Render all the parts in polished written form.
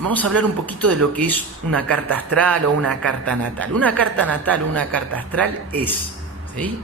Vamos a hablar un poquito de lo que es una carta astral o una carta natal. Una carta natal o una carta astral es, ¿sí?,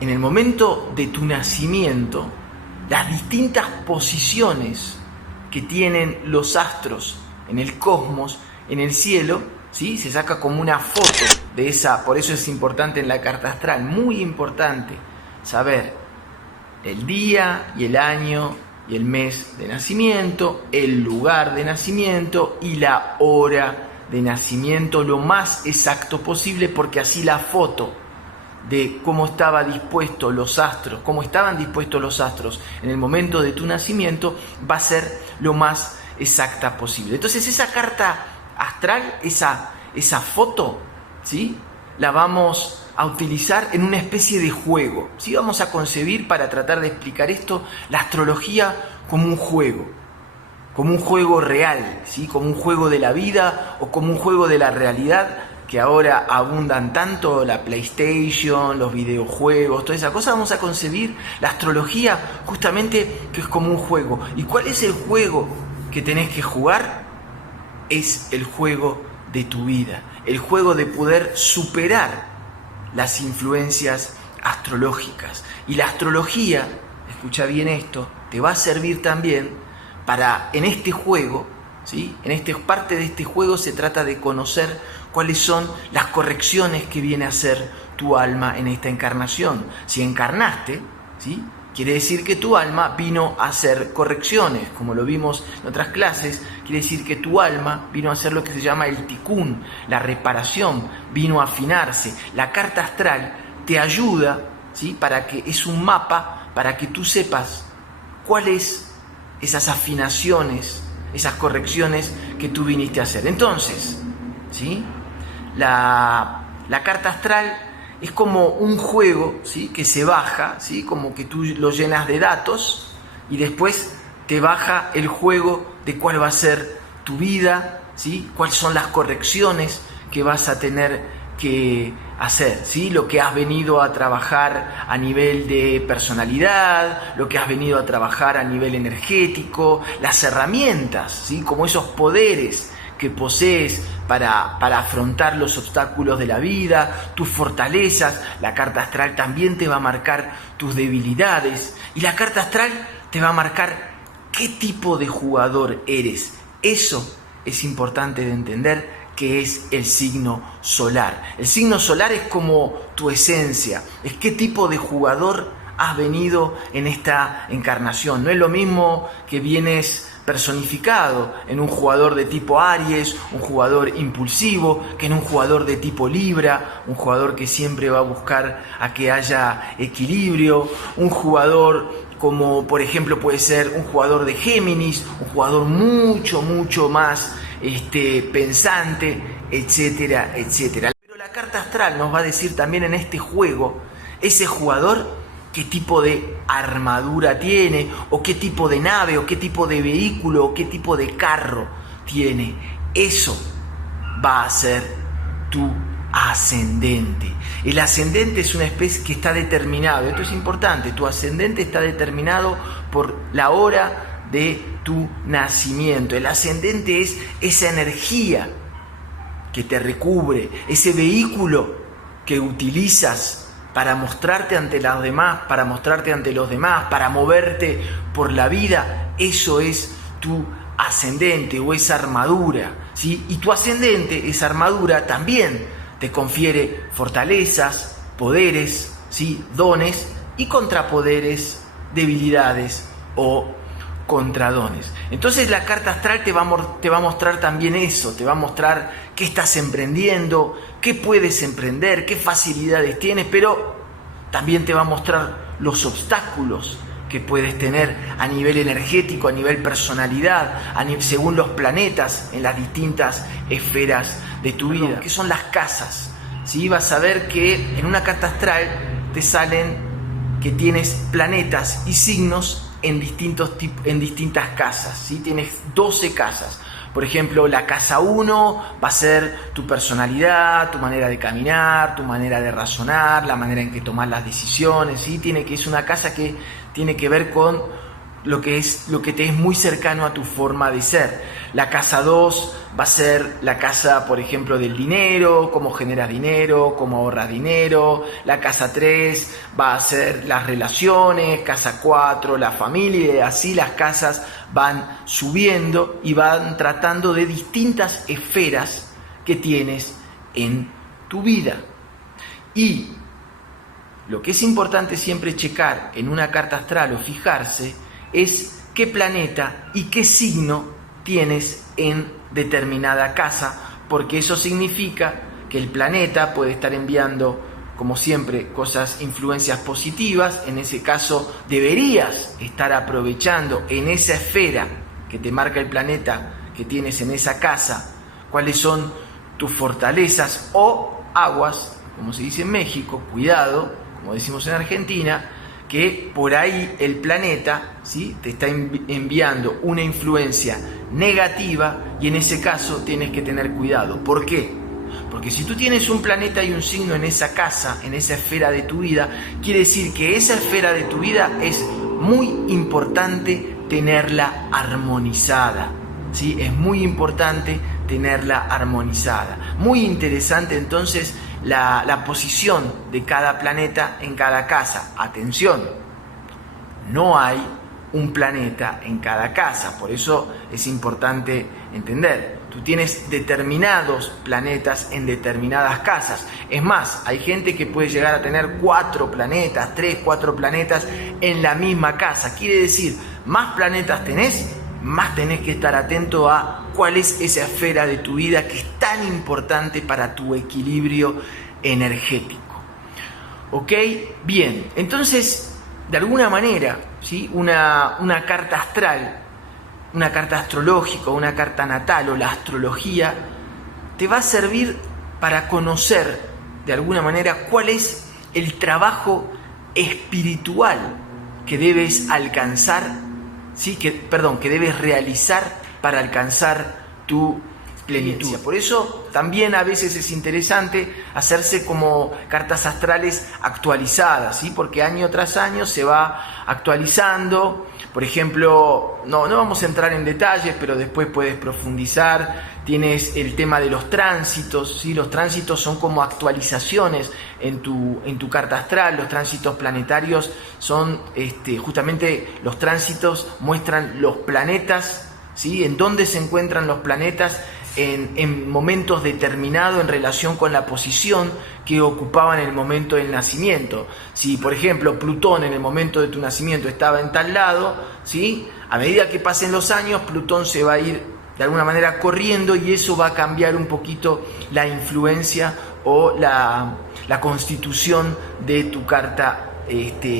en el momento de tu nacimiento, las distintas posiciones que tienen los astros en el cosmos, en el cielo, ¿sí?, se saca como una foto de esa. Por eso es importante en la carta astral, muy importante, saber el día y el año y el mes de nacimiento, el lugar de nacimiento y la hora de nacimiento lo más exacto posible, porque así la foto de cómo estaban dispuestos los astros en el momento de tu nacimiento va a ser lo más exacta posible. Entonces esa carta astral, esa foto, ¿sí?, la vamos a utilizar en una especie de juego, ¿sí? Vamos a concebir, para tratar de explicar esto, la astrología como un juego real, ¿sí?, como un juego de la vida o como un juego de la realidad, que ahora abundan tanto la PlayStation, los videojuegos, toda esa cosa. Vamos a concebir la astrología justamente que es como un juego. ¿Y cuál es el juego que tenés que jugar? Es el juego de tu vida, el juego de poder superar las influencias astrológicas. Y la astrología, escucha bien esto, te va a servir también para, en este juego, ¿sí?, parte de este juego se trata de conocer cuáles son las correcciones que viene a hacer tu alma en esta encarnación. Si encarnaste, ¿sí?, quiere decir que tu alma vino a hacer correcciones, como lo vimos en otras clases. Quiere decir que tu alma vino a hacer lo que se llama el tikkun, la reparación, vino a afinarse. La carta astral te ayuda, ¿sí?, es un mapa para que tú sepas cuáles esas afinaciones, esas correcciones que tú viniste a hacer. Entonces, ¿sí?, la carta astral es como un juego, ¿sí?, que se baja, ¿sí?, como que tú lo llenas de datos y después te baja el juego de cuál va a ser tu vida, ¿sí?, cuáles son las correcciones que vas a tener que hacer, ¿sí?, lo que has venido a trabajar a nivel de personalidad, lo que has venido a trabajar a nivel energético, las herramientas, ¿sí?, como esos poderes que posees para afrontar los obstáculos de la vida, tus fortalezas. La carta astral también te va a marcar tus debilidades, y la carta astral te va a marcar qué tipo de jugador eres. Eso es importante de entender, que es el signo solar. El signo solar es como tu esencia, es qué tipo de jugador has venido en esta encarnación. No es lo mismo que vienes personificado en un jugador de tipo Aries, un jugador impulsivo, que en un jugador de tipo Libra, un jugador que siempre va a buscar a que haya equilibrio, un jugador como por ejemplo puede ser un jugador de Géminis, un jugador mucho más pensante, etcétera, etcétera. Pero la carta astral nos va a decir también en este juego, ese jugador, qué tipo de armadura tiene, o qué tipo de nave, o qué tipo de vehículo, o qué tipo de carro tiene. Eso va a ser tu ascendente. El ascendente es una especie que está determinado, esto es importante, tu ascendente está determinado por la hora de tu nacimiento. El ascendente es esa energía que te recubre, ese vehículo que utilizas para mostrarte ante los demás, para moverte por la vida. Eso es tu ascendente o esa armadura, ¿sí? Y tu ascendente, esa armadura, también te confiere fortalezas, poderes, ¿sí?, dones, y contrapoderes, debilidades o contradones. Entonces la carta astral te va a mostrar también eso, te va a mostrar qué estás emprendiendo, qué puedes emprender, qué facilidades tienes, pero también te va a mostrar los obstáculos que puedes tener a nivel energético, a nivel personalidad, según los planetas en las distintas esferas de tu vida, que son las casas, ¿sí? Vas a ver que en una carta astral te salen que tienes planetas y signos en distintas casas, ¿sí? Tienes 12 casas. Por ejemplo, la casa 1 va a ser tu personalidad, tu manera de caminar, tu manera de razonar, la manera en que tomas las decisiones, ¿sí? Es una casa que tiene que ver con lo que te es muy cercano a tu forma de ser. La casa 2 va a ser la casa, por ejemplo, del dinero, cómo generas dinero, cómo ahorras dinero. La casa 3 va a ser las relaciones, casa 4 la familia, y así las casas van subiendo y van tratando de distintas esferas que tienes en tu vida. Y lo que es importante siempre checar en una carta astral o fijarse es qué planeta y qué signo tienes en determinada casa, porque eso significa que el planeta puede estar enviando, como siempre, influencias positivas. En ese caso deberías estar aprovechando en esa esfera que te marca el planeta que tienes en esa casa, cuáles son tus fortalezas o aguas, como se dice en México, cuidado, como decimos en Argentina, que por ahí el planeta, ¿sí?, te está enviando una influencia negativa y en ese caso tienes que tener cuidado. ¿Por qué? Porque si tú tienes un planeta y un signo en esa casa, en esa esfera de tu vida, quiere decir que esa esfera de tu vida es muy importante tenerla armonizada, ¿sí? Es muy importante tenerla armonizada. Muy interesante entonces la posición de cada planeta en cada casa. Atención, no hay un planeta en cada casa, por eso es importante entender. Tú tienes determinados planetas en determinadas casas. Es más, hay gente que puede llegar a tener 4 planetas, 3, 4 planetas en la misma casa. Quiere decir, más planetas tenés, más tenés que estar atento a cuál es esa esfera de tu vida que es tan importante para tu equilibrio energético. ¿Ok? Bien, entonces, de alguna manera, ¿sí?, una carta astral, una carta astrológica, una carta natal o la astrología te va a servir para conocer de alguna manera cuál es el trabajo espiritual que debes alcanzar, ¿sí?, que debes realizar para alcanzar tu plenitud. Por eso también a veces es interesante hacerse como cartas astrales actualizadas, ¿sí?, porque año tras año se va actualizando. Por ejemplo, no vamos a entrar en detalles, pero después puedes profundizar. Tienes el tema de los tránsitos, ¿sí? Los tránsitos son como actualizaciones en tu carta astral. Los tránsitos planetarios son justamente los tránsitos muestran los planetas, ¿sí?, en dónde se encuentran los planetas en momentos determinados en relación con la posición que ocupaban en el momento del nacimiento. Si, por ejemplo, Plutón en el momento de tu nacimiento estaba en tal lado, ¿sí?, a medida que pasen los años, Plutón se va a ir de alguna manera corriendo y eso va a cambiar un poquito la influencia o la constitución de tu carta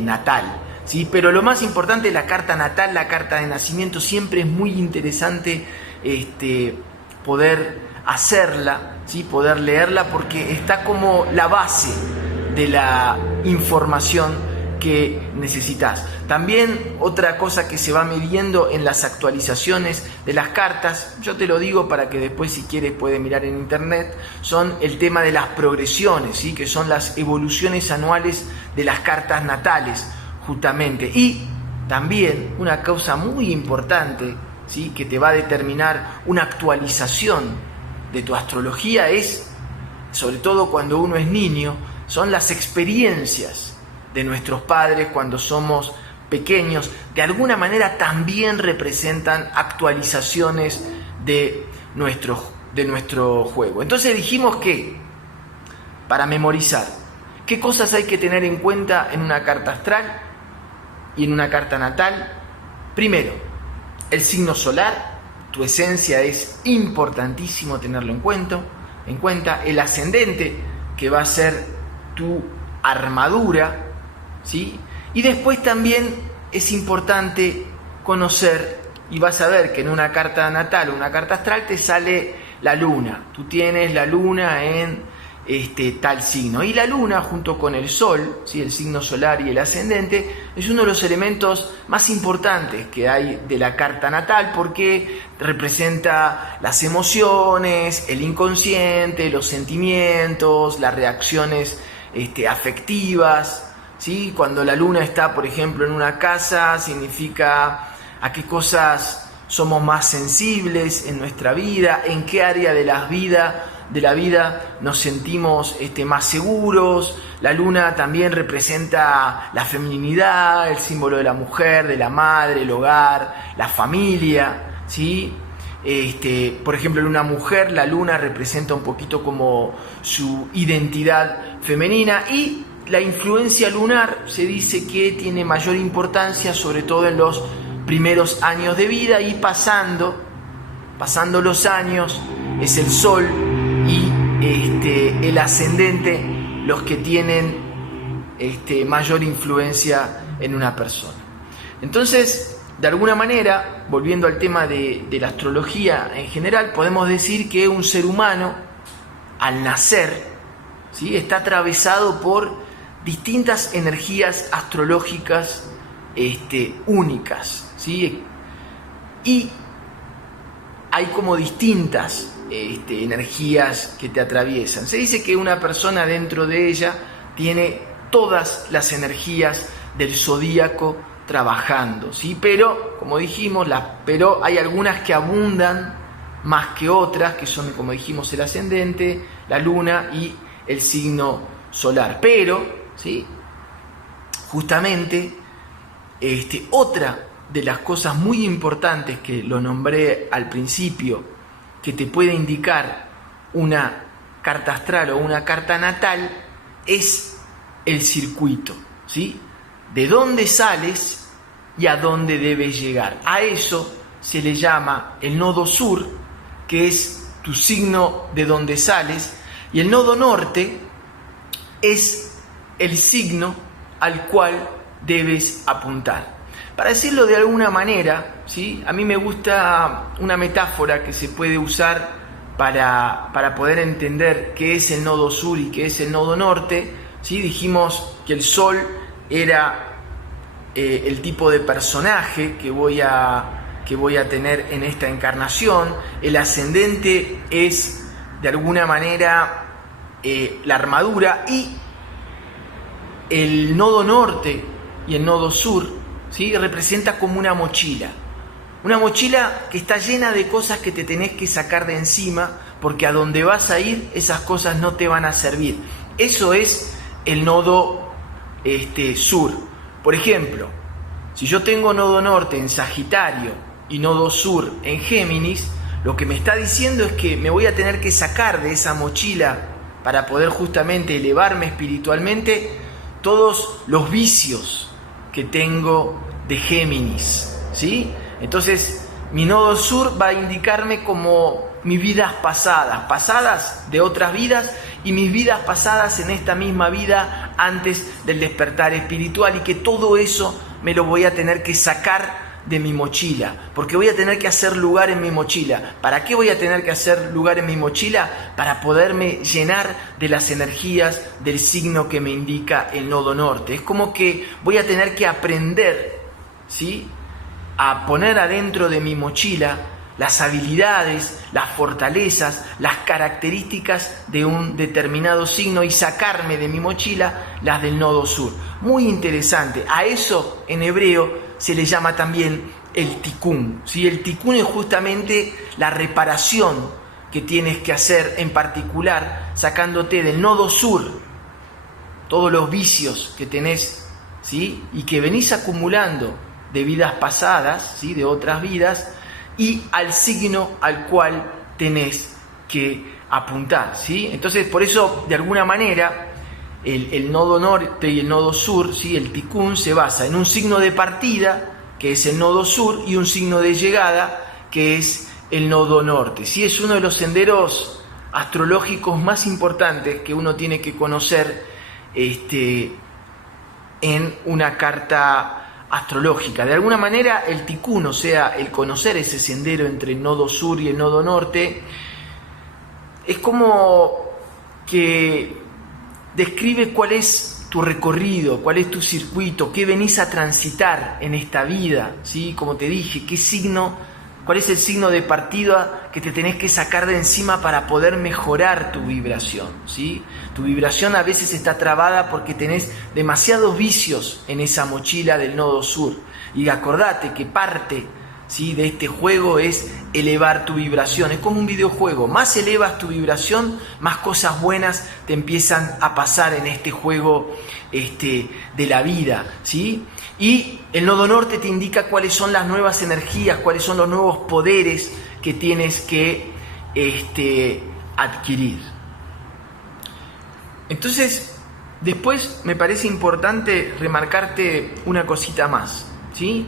natal. ¿Sí? Pero lo más importante, la carta natal, la carta de nacimiento, siempre es muy interesante poder hacerla, ¿sí?, poder leerla, porque está como la base de la información que necesitas. También otra cosa que se va midiendo en las actualizaciones de las cartas, yo te lo digo para que después, si quieres, puedes mirar en internet, son el tema de las progresiones, ¿sí?, que son las evoluciones anuales de las cartas natales, justamente. Y también una cosa muy importante, ¿sí?, que te va a determinar una actualización de tu astrología es, sobre todo cuando uno es niño, son las experiencias de nuestros padres cuando somos pequeños. De alguna manera también representan actualizaciones de nuestro juego. Entonces dijimos que para memorizar, ¿qué cosas hay que tener en cuenta en una carta astral y en una carta natal? Primero, el signo solar, tu esencia es importantísimo tenerlo en cuenta. El ascendente, que va a ser tu armadura, ¿sí? Y después también es importante conocer, y vas a ver que en una carta natal o una carta astral te sale la luna. Tú tienes la luna en tal signo, y la luna junto con el sol, ¿sí?, el signo solar y el ascendente, es uno de los elementos más importantes que hay de la carta natal, porque representa las emociones, el inconsciente, los sentimientos, las reacciones afectivas, ¿sí? Cuando la luna está, por ejemplo, en una casa, significa a qué cosas somos más sensibles en nuestra vida, en qué área de la vida nos sentimos más seguros. La luna también representa la feminidad, el símbolo de la mujer, de la madre, el hogar, la familia, ¿sí? Por ejemplo, en una mujer la luna representa un poquito como su identidad femenina, y la influencia lunar se dice que tiene mayor importancia sobre todo en los primeros años de vida, y pasando los años es el sol y el ascendente los que tienen mayor influencia en una persona. Entonces, de alguna manera, volviendo al tema de la astrología en general, podemos decir que un ser humano al nacer, ¿sí?, está atravesado por distintas energías astrológicas únicas, ¿sí? Y hay como distintas energías que te atraviesan. Se dice que una persona dentro de ella tiene todas las energías del zodíaco trabajando, ¿sí? Pero, como dijimos, pero hay algunas que abundan más que otras, que son, como dijimos, el ascendente, la luna y el signo solar. Pero, ¿sí?, justamente otra de las cosas muy importantes que lo nombré al principio, que te puede indicar una carta astral o una carta natal, es el circuito, ¿sí?, de dónde sales y a dónde debes llegar. A eso se le llama el nodo sur, que es tu signo de donde sales, y el nodo norte es el signo al cual debes apuntar. Para decirlo de alguna manera, ¿sí?, a mí me gusta una metáfora que se puede usar para poder entender qué es el nodo sur y qué es el nodo norte, ¿sí? Dijimos que el sol era el tipo de personaje que voy a tener en esta encarnación. El ascendente es de alguna manera la armadura, y el nodo norte y el nodo sur, ¿sí?, representa como una mochila que está llena de cosas que te tenés que sacar de encima, porque a donde vas a ir esas cosas no te van a servir. Eso es el nodo sur. Por ejemplo, si yo tengo nodo norte en Sagitario y nodo sur en Géminis, lo que me está diciendo es que me voy a tener que sacar de esa mochila para poder justamente elevarme espiritualmente todos los vicios que tengo de Géminis, ¿sí? Entonces, mi nodo sur va a indicarme como mis vidas pasadas de otras vidas, y mis vidas pasadas en esta misma vida antes del despertar espiritual, y que todo eso me lo voy a tener que sacar de mi mochila, porque voy a tener que hacer lugar en mi mochila. ¿Para qué voy a tener que hacer lugar en mi mochila? Para poderme llenar de las energías del signo que me indica el nodo norte. Es como que voy a tener que aprender, ¿sí?, a poner adentro de mi mochila las habilidades, las fortalezas, las características de un determinado signo, y sacarme de mi mochila las del nodo sur. Muy interesante. A eso en hebreo se le llama también el tikkun, ¿sí? El tikkun es justamente la reparación que tienes que hacer, en particular sacándote del nodo sur todos los vicios que tenés, ¿sí?, y que venís acumulando de vidas pasadas, ¿sí?, de otras vidas, y al signo al cual tenés que apuntar, ¿sí? Entonces, por eso, de alguna manera, el nodo norte y el nodo sur, ¿sí?, el tikkun, se basa en un signo de partida, que es el nodo sur, y un signo de llegada, que es el nodo norte. ¿Sí? Es uno de los senderos astrológicos más importantes que uno tiene que conocer en una carta astrológica. De alguna manera, el tikkun, o sea, el conocer ese sendero entre el nodo sur y el nodo norte, es como que describe cuál es tu recorrido, cuál es tu circuito, qué venís a transitar en esta vida, ¿sí? Como te dije, qué signo ¿Cuál es el signo de partida que te tenés que sacar de encima para poder mejorar tu vibración? ¿Sí? Tu vibración a veces está trabada porque tenés demasiados vicios en esa mochila del nodo sur. Y acordate que parte, ¿sí?, de este juego es elevar tu vibración. Es como un videojuego. Más elevas tu vibración, más cosas buenas te empiezan a pasar en este juego de la vida, ¿sí? Y el nodo norte te indica cuáles son las nuevas energías, cuáles son los nuevos poderes que tienes que adquirir. Entonces, después me parece importante remarcarte una cosita más, ¿sí?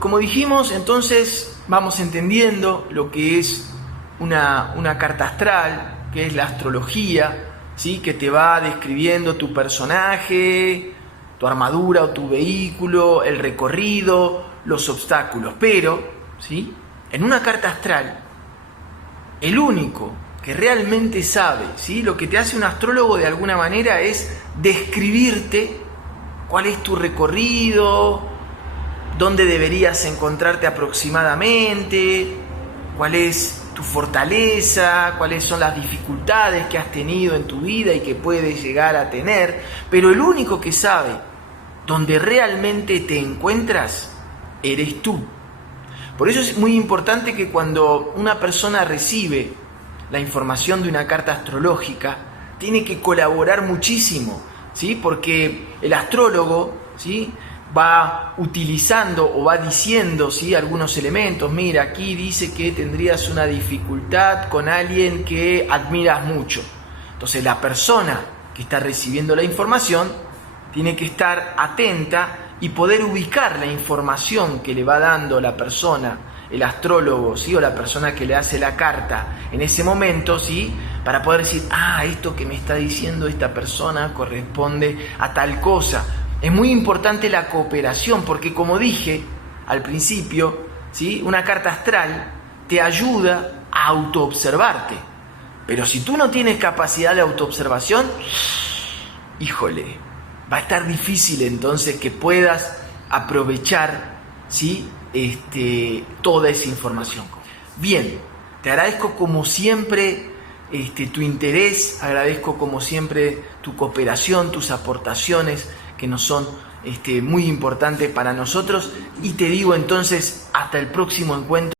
Como dijimos, entonces vamos entendiendo lo que es una carta astral, que es la astrología, ¿sí?, que te va describiendo tu personaje, tu armadura o tu vehículo, el recorrido, los obstáculos. Pero, ¿sí?, en una carta astral, el único que realmente sabe, ¿sí?, lo que te hace un astrólogo de alguna manera es describirte cuál es tu recorrido, dónde deberías encontrarte aproximadamente, cuál es tu fortaleza, cuáles son las dificultades que has tenido en tu vida y que puedes llegar a tener. Pero el único que sabe dónde realmente te encuentras eres tú. Por eso es muy importante que cuando una persona recibe la información de una carta astrológica, tiene que colaborar muchísimo, ¿sí? Porque el astrólogo, ¿sí?, va utilizando o va diciendo, ¿sí?, algunos elementos. Mira, aquí dice que tendrías una dificultad con alguien que admiras mucho. Entonces la persona que está recibiendo la información tiene que estar atenta y poder ubicar la información que le va dando la persona, el astrólogo, ¿sí?, o la persona que le hace la carta en ese momento, ¿sí?, para poder decir, esto que me está diciendo esta persona corresponde a tal cosa. Es muy importante la cooperación porque, como dije al principio, ¿sí?, una carta astral te ayuda a autoobservarte. Pero si tú no tienes capacidad de autoobservación, híjole, va a estar difícil entonces que puedas aprovechar, ¿sí?, toda esa información. Bien, te agradezco como siempre tu interés, agradezco como siempre tu cooperación, tus aportaciones, que nos son muy importantes para nosotros, y te digo entonces hasta el próximo encuentro.